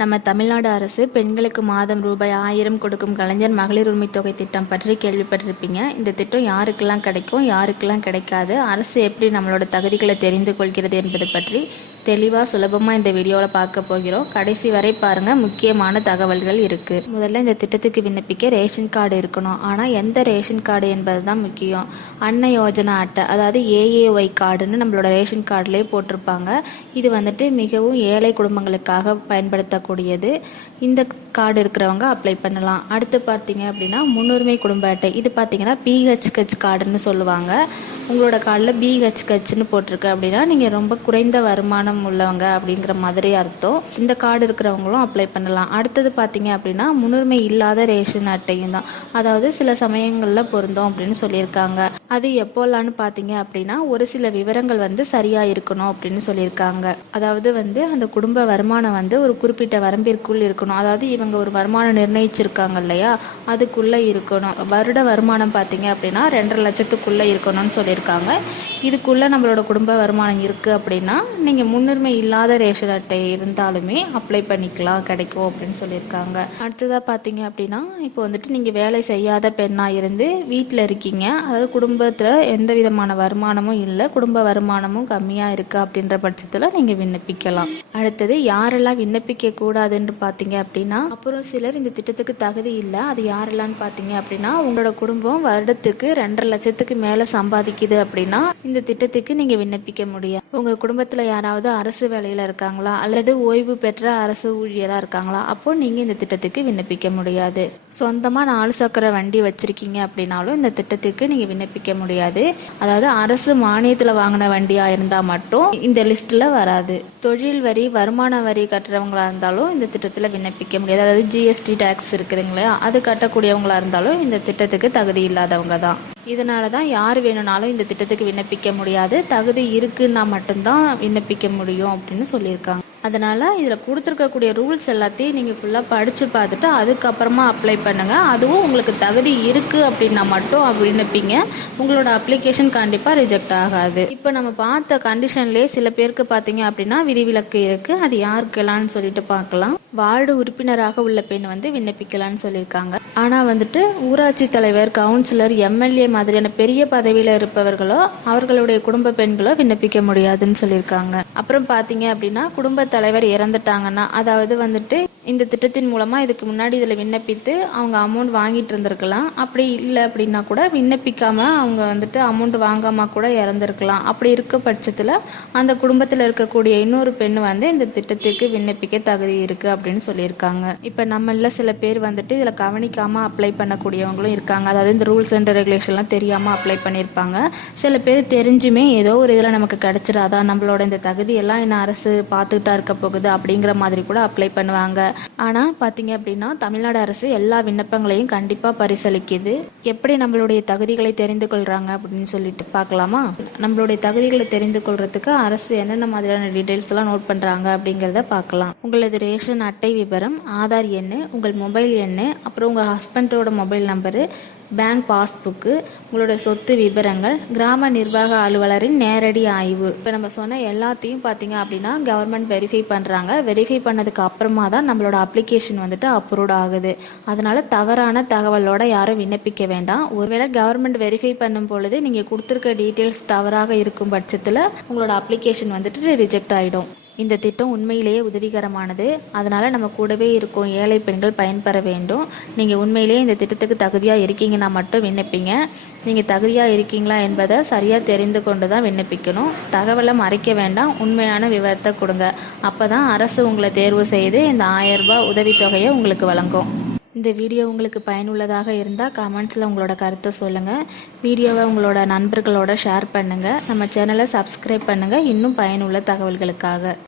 நம்ம தமிழ்நாடு அரசு பெண்களுக்கு மாதம் ரூபாய் ஆயிரம் கொடுக்கும் கலைஞர் மகளிர் உரிமை தொகை திட்டம் பற்றி கேள்விப்பட்டிருப்பீங்க. இந்த திட்டம் யாருக்கெல்லாம் கிடைக்கும் யாருக்கெல்லாம் கிடைக்காது அரசு எப்படி நம்மளோட தகுதிகளை தெரிந்து கொள்கிறது என்பது பற்றி தெளிவாக சுலபமாக இந்த வீடியோவில் பார்க்க போகிறோம். கடைசி வரை பாருங்கள் முக்கியமான தகவல்கள் இருக்குது முதல்ல இந்த திட்டத்துக்கு விண்ணப்பிக்க ரேஷன் கார்டு இருக்கணும். ஆனால் எந்த ரேஷன் கார்டு என்பது தான் முக்கியம். அன்ன யோஜனா அட்டை அதாவது ஏஏஒய் கார்டுன்னு நம்மளோட ரேஷன் கார்டுலேயே போட்டிருப்பாங்க. இது வந்துட்டு மிகவும் ஏழை குடும்பங்களுக்காக பயன்படுத்தக்கூடியது. இந்த கார்டு இருக்கிறவங்க அப்ளை பண்ணலாம். அடுத்து பார்த்தீங்க அப்படின்னா முன்னுரிமை குடும்ப அட்டை. இது பார்த்தீங்கன்னா பிஹெச்ஹெச் கார்டுன்னு சொல்லுவாங்க. உங்களோட கார்டில் பிஹெச்ஹெச்னு போட்டிருக்கு அப்படின்னா நீங்கள் ரொம்ப குறைந்த வருமானம் உள்ளவங்க அப்படிங்கிற மாதிரி அர்த்தம். இந்த கார்டு இருக்கிறவங்களும் அப்ளை பண்ணலாம். அடுத்தது பார்த்தீங்க அப்படின்னா முன்னுரிமை இல்லாத ரேஷன் அட்டையும் தான். அதாவது சில சமயங்களில் பொருந்தோம் அப்படின்னு சொல்லியிருக்காங்க. அது எப்போலான்னு பார்த்தீங்க அப்படின்னா ஒரு சில விவரங்கள் வந்து சரியாக இருக்கணும் அப்படின்னு சொல்லியிருக்காங்க. அதாவது வந்து அந்த குடும்ப வருமானம் வந்து ஒரு குறிப்பிட்ட வரம்பிற்குள் இருக்கணும் அதாவது இவங்க ஒரு வருமானம் நிர்ணயிச்சிருக்காங்க இல்லையா? அதுக்குள்ளே இருக்கணும். வருட வருமானம் பார்த்தீங்க அப்படின்னா ரெண்டரை லட்சத்துக்குள்ளே இருக்கணும்னு சொல்லியிருக்காங்க. இதுக்குள்ளே நம்மளோட குடும்ப வருமானம் இருக்குது அப்படின்னா நீங்கள் முன்னுரிமை இல்லாத ரேஷன் அட்டை இருந்தாலுமே அப்ளை பண்ணிக்கலாம் கிடைக்கும் அப்படின்னு சொல்லியிருக்காங்க. அடுத்ததாக பார்த்தீங்க அப்படின்னா இப்போ வந்துட்டு நீங்கள் வேலை செய்யாத பெண்ணாக இருந்து வீட்டில் இருக்கீங்க. அதாவது குடும்பத்தில் எந்த விதமான வருமானமும் இல்லை. குடும்ப வருமானமும் கம்மியாக இருக்குது அப்படின்ற பட்சத்தில் நீங்கள் விண்ணப்பிக்கலாம். அடுத்தது யாரெல்லாம் விண்ணப்பிக்க கூடாதுன்னு பார்த்தீங்க அப்படின்னா அப்புறம் சிலர் இந்த திட்டத்துக்கு தகுதி இல்லை அது யாரெல்லாம்னு பார்த்தீங்க அப்படின்னா உங்களோட குடும்பம் வருடத்துக்கு ரெண்டரை லட்சத்துக்கு மேலே சம்பாதிக்குது அப்படின்னா இந்த திட்டத்துக்கு நீங்கள் விண்ணப்பிக்க முடியாது உங்கள் குடும்பத்தில் யாராவது அரசு வேலையில் இருக்காங்களா? அல்லது ஓய்வு பெற்ற அரசு ஊழியராக இருக்காங்களா? அப்போ நீங்கள் இந்த திட்டத்துக்கு விண்ணப்பிக்க முடியாது. சொந்தமாக நாலு சக்கர வண்டி வச்சுருக்கீங்க அப்படின்னாலும் இந்த திட்டத்துக்கு நீங்கள் விண்ணப்பிக்க முடியாது. அதாவது அரசு மானியத்தில் வாங்கின வண்டியாக இருந்தால் மட்டும் இந்த லிஸ்ட்டில் வராது. தொழில் வரி வருமான வரி கட்டுறவங்களா இருந்தாலும் இந்த திட்டத்தில் விண்ணப்பிக்க முடியாது. அதாவது ஜிஎஸ்டி டேக்ஸ் இருக்குதுங்களா அது கட்டக்கூடியவங்களாக இருந்தாலும் இந்த திட்டத்துக்கு தகுதி இல்லாதவங்க தான். இதனால தான் யார் வேணும்னாலும் இந்த திட்டத்துக்கு விண்ணப்பிக்க முடியாது. தகுதி இருக்குன்னா மட்டும்தான் விண்ணப்பிக்க முடியும் அப்படின்னு சொல்லியிருக்காங்க. அதனால் இதில் கொடுத்துருக்கக்கூடிய ரூல்ஸ் எல்லாத்தையும் நீங்கள் ஃபுல்லாக படித்து பார்த்துட்டு அதுக்கப்புறமா அப்ளை பண்ணுங்கள் அதுவும் உங்களுக்கு தகுதி இருக்குது அப்படின்னா மட்டும் விண்ணப்பிங்க. உங்களோட அப்ளிகேஷன் கண்டிப்பாக ரிஜெக்ட் ஆகாது. இப்போ நம்ம பார்த்த கண்டிஷன்லேயே சில பேருக்கு பார்த்தீங்க அப்படின்னா விதிவிலக்கு இருக்குது அது யாருக்கெல்லாம்னு சொல்லிட்டு பார்க்கலாம். வார்டு உறுப்பினராக உள்ள பெண் வந்து விண்ணப்பிக்கலாம்னு சொல்லியிருக்காங்க. ஆனால் வந்துட்டு ஊராட்சி தலைவர் கவுன்சிலர் எம்எல்ஏ மாதிரியான பெரிய பதவியில் இருப்பவர்களோ அவர்களுடைய குடும்ப பெண்களோ விண்ணப்பிக்க முடியாதுன்னு சொல்லியிருக்காங்க. அப்புறம் பார்த்தீங்க அப்படின்னா குடும்ப தலைவர் இறந்துட்டாங்கன்னா அதாவது வந்துட்டு இந்த திட்டத்தின் மூலமாக இதுக்கு முன்னாடி இதில் விண்ணப்பித்து அவங்க அமௌண்ட் வாங்கிட்டு இருந்திருக்கலாம். அப்படி இல்லை அப்படின்னா கூட விண்ணப்பிக்காமல் அவங்க வந்துட்டு அமௌண்ட் வாங்காமல் கூட இறந்துருக்கலாம். அப்படி இருக்க பட்சத்தில் அந்த குடும்பத்தில் இருக்கக்கூடிய இன்னொரு பெண் வந்து இந்த திட்டத்திற்கு விண்ணப்பிக்க தகுதி இருக்குது அப்படின்னு சொல்லியிருக்காங்க. இப்போ நம்மள சில பேர் வந்துட்டு இதில் கவனிக்காமல் அப்ளை பண்ணக்கூடியவங்களும் இருக்காங்க. அதாவது இந்த ரூல்ஸ் அண்ட் ரெகுலேஷன்லாம் தெரியாமல் அப்ளை பண்ணியிருப்பாங்க. சில பேர் தெரிஞ்சுமே ஏதோ ஒரு இதில் நமக்கு கிடச்சிடாதா நம்மளோட இந்த தகுதியெல்லாம் என்ன அரசு பார்த்துக்கிட்டா இருக்க போகுது அப்படிங்கிற மாதிரி கூட அப்ளை பண்ணுவாங்க. ஆனால் பார்த்தீங்க அப்படின்னா தமிழ்நாடு அரசு எல்லா விண்ணப்பங்களையும் கண்டிப்பாக பரிசளிக்குது. எப்படி நம்மளுடைய தகுதிகளை தெரிந்து கொள்கிறாங்க அப்படின்னு சொல்லிட்டு பார்க்கலாமா? நம்மளுடைய தகுதிகளை தெரிந்து கொள்றதுக்கு அரசு என்னென்ன மாதிரியான டீட்டெயில்ஸ்லாம் நோட் பண்ணுறாங்க அப்படிங்கிறத பார்க்கலாம். உங்களது ரேஷன் அட்டை விவரம் ஆதார் எண் உங்கள் மொபைல் எண் அப்புறம் உங்கள் ஹஸ்பண்டோட மொபைல் நம்பரு பேங்க் பாஸ்புக்கு உங்களோட சொத்து விவரங்கள் கிராம நிர்வாக அலுவலரின் நேரடி ஆய்வு. இப்போ நம்ம சொன்ன எல்லாத்தையும் பார்த்தீங்க அப்படின்னா கவர்மெண்ட் வெரிஃபை பண்ணுறாங்க வெரிஃபை பண்ணதுக்கு அப்புறமா தான் நம்மளோட அப்ளிகேஷன் வந்துட்டு அப்ரூவ் ஆகுது. அதனால தவறான தகவலோட யாரும் விண்ணப்பிக்க வேண்டாம். ஒருவேளை கவர்மெண்ட் வெரிஃபை பண்ணும் பொழுது நீங்கள் கொடுத்துருக்க டீட்டெயில்ஸ் தவறாக இருக்கும் பட்சத்தில் உங்களோட அப்ளிகேஷன் வந்துட்டு ரிஜெக்ட் ஆகிடும் இந்த திட்டம் உண்மையிலேயே உதவிகரமானது. அதனால் நம்ம கூடவே இருக்கும். ஏழை பெண்கள் பயன்பெற வேண்டும். நீங்கள் உண்மையிலேயே இந்த திட்டத்துக்கு தகுதியாக இருக்கீங்கன்னா மட்டும் விண்ணப்பிங்க. நீங்கள் தகுதியாக இருக்கீங்களா என்பதை சரியாக தெரிந்து கொண்டு தான் விண்ணப்பிக்கணும். தகவலை மறைக்க வேண்டாம். உண்மையான விவரத்தை கொடுங்க. அப்போ தான் அரசு உங்களை தேர்வு செய்து இந்த ஆயிரம் ரூபாய் உதவித்தொகையை உங்களுக்கு வழங்கும். இந்த வீடியோ உங்களுக்கு பயனுள்ளதாக இருந்தால் கமெண்ட்ஸில் உங்களோட கருத்தை சொல்லுங்கள் வீடியோவை உங்களோட நண்பர்களோட ஷேர் பண்ணுங்கள் நம்ம சேனலை சப்ஸ்கிரைப் பண்ணுங்கள் இன்னும் பயனுள்ள தகவல்களுக்காக.